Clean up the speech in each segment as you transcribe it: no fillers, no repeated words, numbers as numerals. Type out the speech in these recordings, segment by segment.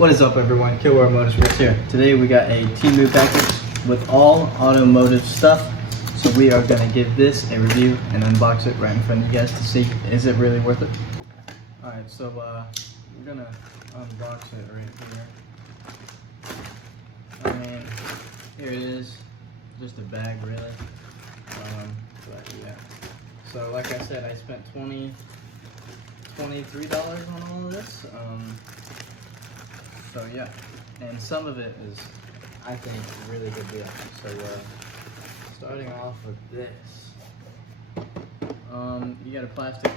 What is up, everyone? Killer Motorsports here. Today we got a Temu package with all automotive stuff. So we are going to give this a review and unbox it right in front of you guys to see, is it really worth it? Alright, so we're going to unbox it right here. I mean, here it is. Just a bag, really. But yeah. So like I said, I spent $23 on all of this. So yeah, and some of it is, I think, a really good deal. So starting off with this, you got a plastic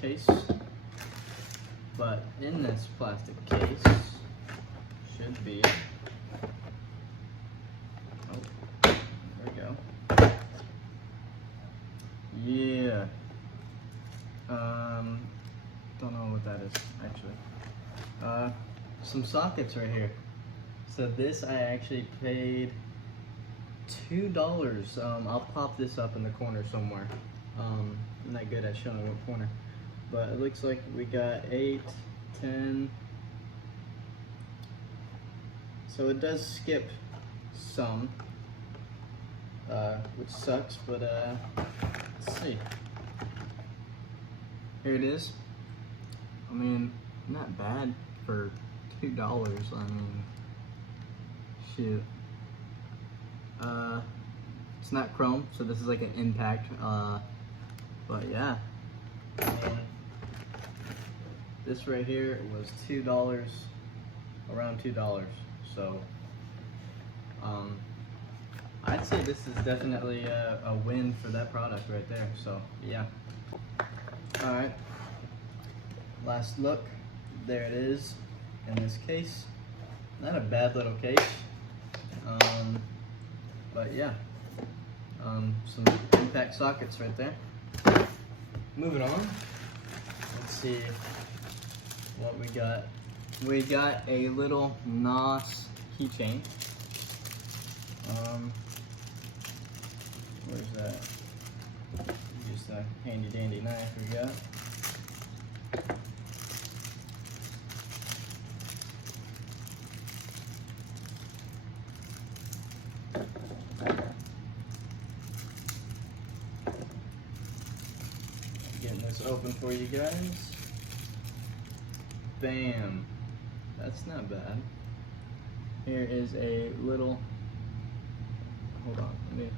case, but in this plastic case should be, oh, there we go. Yeah, don't know what that is actually. Some sockets right here. So this I actually paid $2. I'll pop this up in the corner somewhere. I'm not good at showing what corner, but it looks like we got 8, 10. So it does skip some, which sucks, but let's see. Here it is. I mean, not bad for $2. I mean, shoot. It's not chrome, so this is like an impact. But yeah, I mean, this right here was $2, around $2. So I'd say this is definitely a win for that product right there. So yeah. All right. Last look. There it is. In this case, not a bad little case, but yeah, some impact sockets right there. Moving on, let's see what we got. We got a little NOS keychain. Where's that? Just a handy dandy knife we got. Getting this open for you guys. Bam. That's not bad. Here is a little, hold on, let me,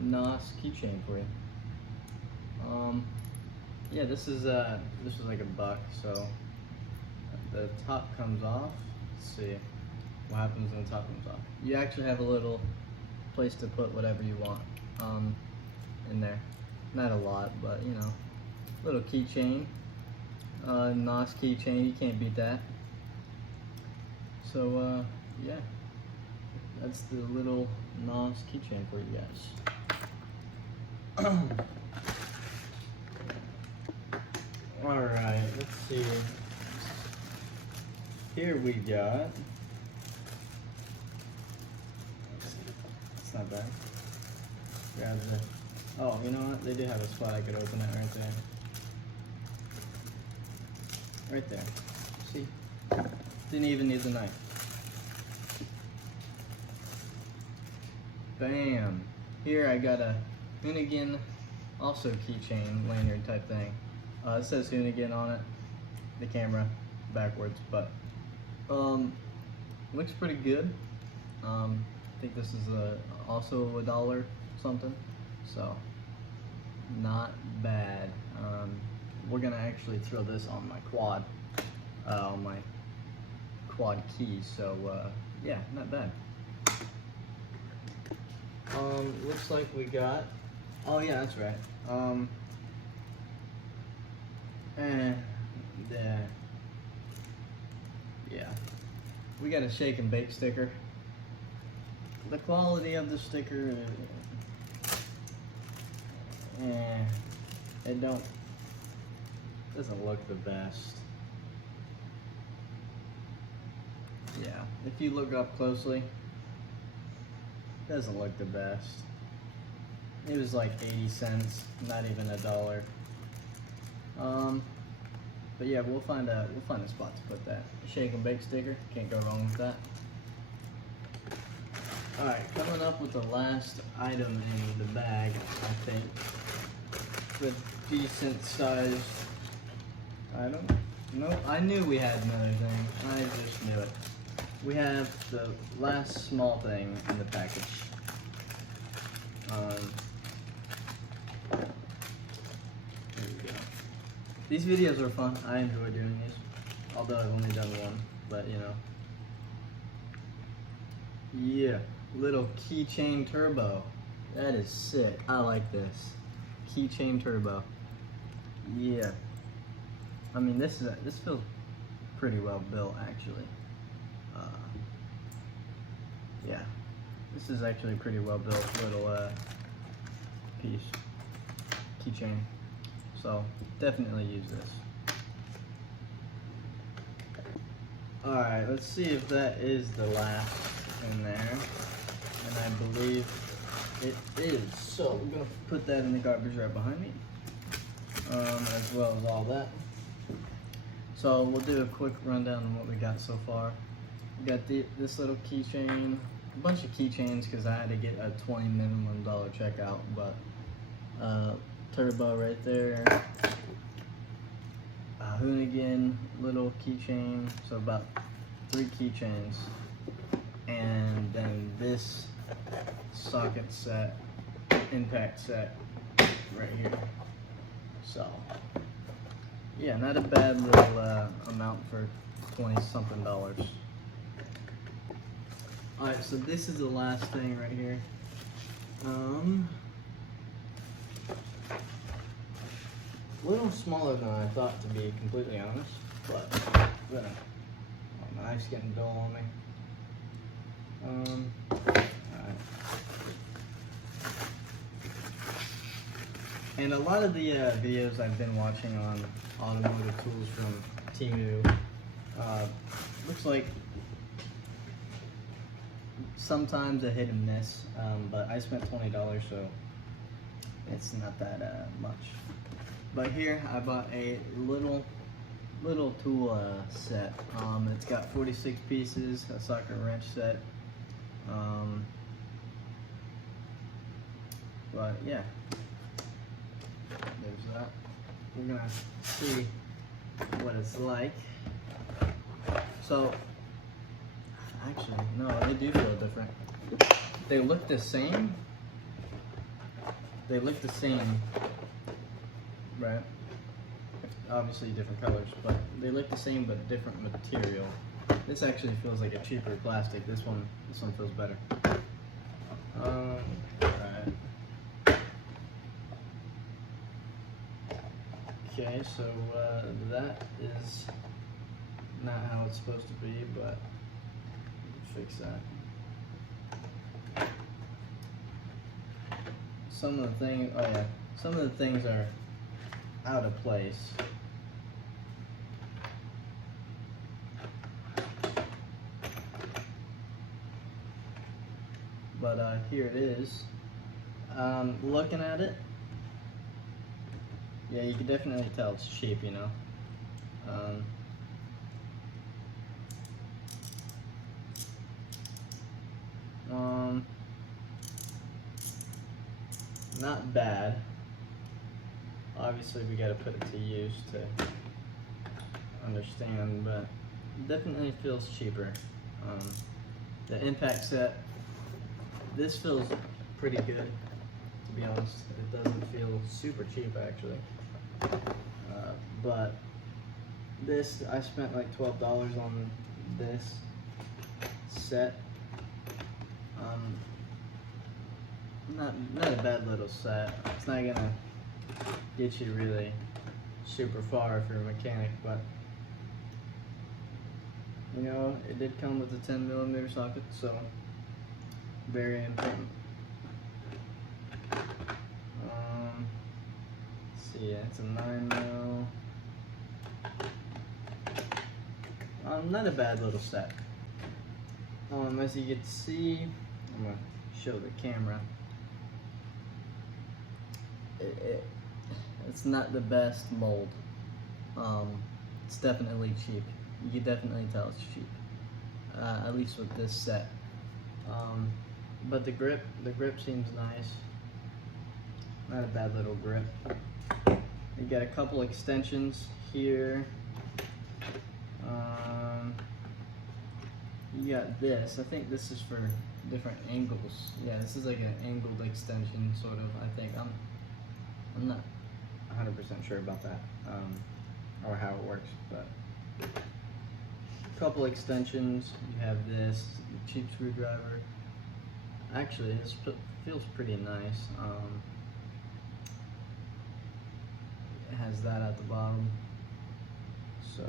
NOS keychain for you. Yeah, this was like $1, so the top comes off. Let's see what happens when the top comes off. You actually have a little place to put whatever you want in there. Not a lot, but you know, little keychain, NOS keychain. You can't beat that. So yeah, that's the little NOS keychain for you guys. All right, let's see. Here we got. It's not bad. Grab the. Oh, you know what? They do have a spot I could open it right there. Right there. See? Didn't even need the knife. Bam! Here I got a Hoonigan, also keychain, lanyard type thing. It says Hoonigan on it, the camera, backwards, but looks pretty good. I think this is also $1 something, so not bad. We're gonna actually throw this on my quad keys, so yeah, not bad. Looks like we got, oh yeah, that's right. Yeah, we got a shake and bake sticker. The quality of the sticker, it doesn't look the best. Yeah, if you look up closely, it doesn't look the best. It was like 80 cents, not even $1. But yeah, we'll find a spot to put that. Shake and bake sticker, can't go wrong with that. Alright, coming up with the last item in the bag, I think. The decent sized item. Nope, I knew we had another thing. I just knew it. We have the last small thing in the package. There we go. These videos are fun. I enjoy doing these. Although I've only done one, but you know. Yeah, little keychain turbo. That is sick. I like this. Keychain turbo. Yeah. I mean, this feels pretty well built, actually. Yeah, this is actually a pretty well built little piece, keychain. So definitely use this. All right, let's see if that is the last in there, and I believe it is. So we're gonna put that in the garbage right behind me, as well as all that. So we'll do a quick rundown on what we got so far. We got this little keychain, a bunch of keychains because I had to get a $20 minimum checkout, but turbo right there, Hoonigan little keychain, so about 3 keychains, and then this socket set, impact set right here. So yeah, not a bad little amount for 20-something dollars. Alright, so this is the last thing right here. A little smaller than I thought, to be completely honest, but my eyes getting dull on me. Alright. And a lot of the videos I've been watching on automotive tools from Temu, looks like sometimes a hit and miss, but I spent $20, so it's not that much. But here I bought a little tool set. It's got 46 pieces, a socket wrench set. But yeah, there's that. We're gonna see what it's like. So actually, no, they do feel different. They look the same. They look the same, right? Obviously different colors, but they look the same but different material. This actually feels like a cheaper plastic. This one feels better. Alright. Okay, so that is not how it's supposed to be, but fix that. Some of the things are out of place. But here it is. Looking at it, yeah, you can definitely tell it's cheap, you know. Not bad. Obviously we gotta put it to use to understand, but definitely feels cheaper. The impact set, this feels pretty good, to be honest. It doesn't feel super cheap actually. But this, I spent like $12 on this set. Not a bad little set. It's not gonna get you really super far if you're a mechanic, but you know, it did come with a 10mm socket, so very important. Let's see, yeah, it's a 9mm. Not a bad little set. As you can see, I'm gonna show the camera. It's not the best mold. It's definitely cheap. You can definitely tell it's cheap. At least with this set. But the grip seems nice. Not a bad little grip. You got a couple extensions here. You got this. I think this is for different angles. Yeah, this is like an angled extension, sort of. I think I'm not 100% sure about that, or how it works, but a couple extensions. You have this cheap screwdriver. Actually, this feels pretty nice. It has that at the bottom, so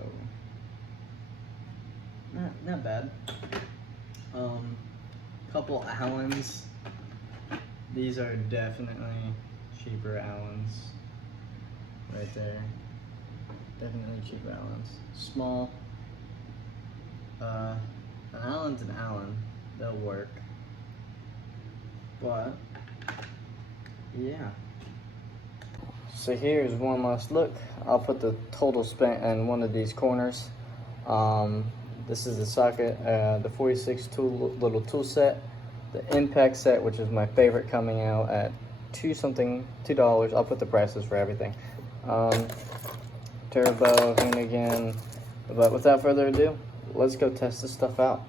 not bad. Couple Allens. These are definitely cheaper Allens. Right there. Definitely cheaper Allens. Small. An Allen's an Allen. They'll work. But yeah. So here's one last look. I'll put the total spent in one of these corners. This is the socket, the 46 little tool set, the impact set, which is my favorite, coming out at $2. I'll put the prices for everything. Turbo, Hoonigan. But without further ado, let's go test this stuff out.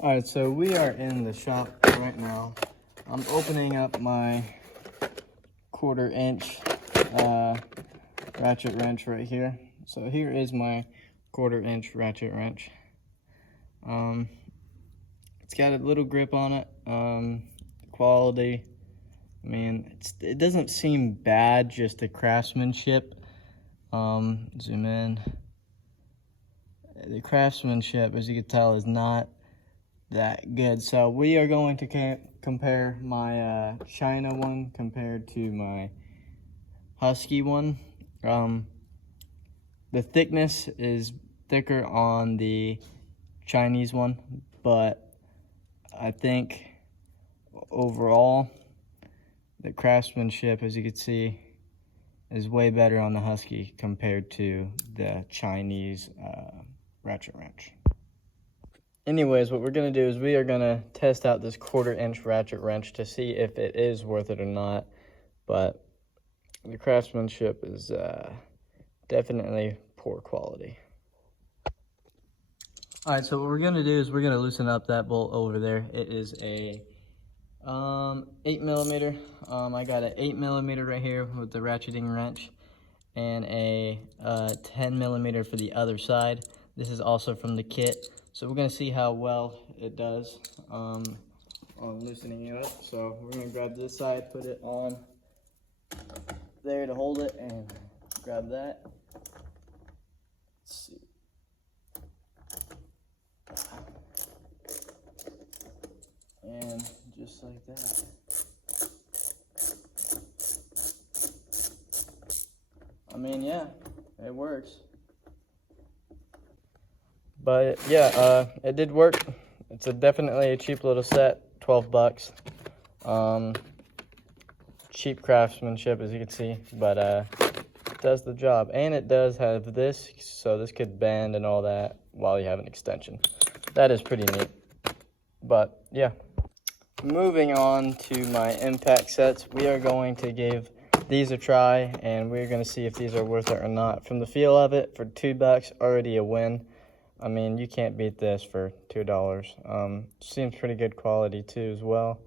All right, so we are in the shop right now. I'm opening up my 1/4 inch ratchet wrench right here. So here is my 1/4 inch ratchet wrench. It's got a little grip on it. Quality, I mean, it doesn't seem bad, just the craftsmanship. Zoom in. The craftsmanship, as you can tell, is not that good. So we are going to compare my China one compared to my Husky one. The thickness is thicker on the Chinese one, but I think overall the craftsmanship, as you can see, is way better on the Husky compared to the Chinese ratchet wrench. Anyways, what we're gonna do is we are gonna test out this 1/4 inch ratchet wrench to see if it is worth it or not. But the craftsmanship is definitely poor quality. All right, so what we're gonna do is we're gonna loosen up that bolt over there. It is a 8mm. I got an 8mm right here with the ratcheting wrench, and a 10mm for the other side. This is also from the kit. So we're gonna see how well it does on loosening it up. So we're gonna grab this side, put it on there to hold it, and grab that. Let's see. And just like that. I mean, yeah, it works. But yeah, it did work. It's definitely a cheap little set, 12 bucks. Cheap craftsmanship, as you can see, but it does the job. And it does have this, so this could bend and all that while you have an extension. That is pretty neat. But yeah. Moving on to my impact sets, we are going to give these a try, and we're going to see if these are worth it or not. From the feel of it, for 2 bucks, already a win. I mean, you can't beat this for $2. Seems pretty good quality too as well.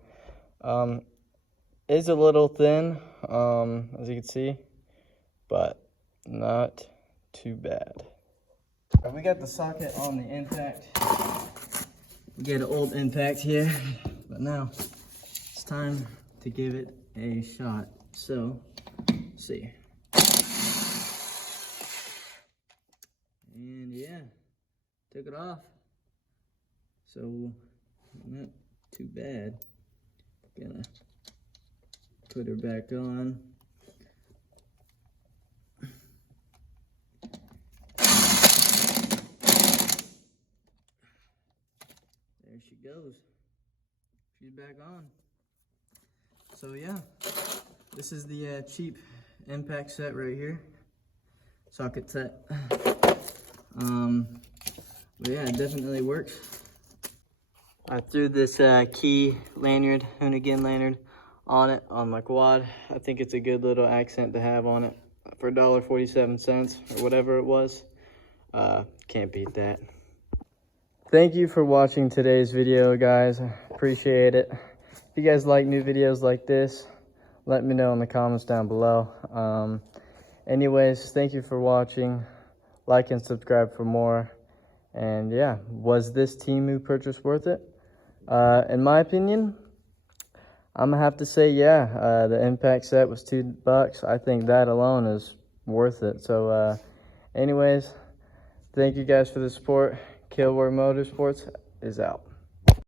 Is a little thin, as you can see, but not too bad. We got the socket on the impact. We get an old impact here, but now it's time to give it a shot. So, let's see. And yeah, took it off. So, not too bad. Gonna put her back on. There she goes. She's back on. So yeah, this is the cheap impact set right here. socket set. But yeah, it definitely works. I threw this key lanyard, Hoonigan lanyard, on it on my quad. I think it's a good little accent to have on it for $1.47 or whatever it was. Can't beat that. Thank you for watching today's video, guys. Appreciate it. If you guys like new videos like this, let me know in the comments down below. Anyways, thank you for watching. Like and subscribe for more. And yeah, was this Temu purchase worth it? In my opinion, I'm gonna have to say yeah. The impact set was $2. I think that alone is worth it. So anyways, thank you guys for the support. Killware Motorsports is out.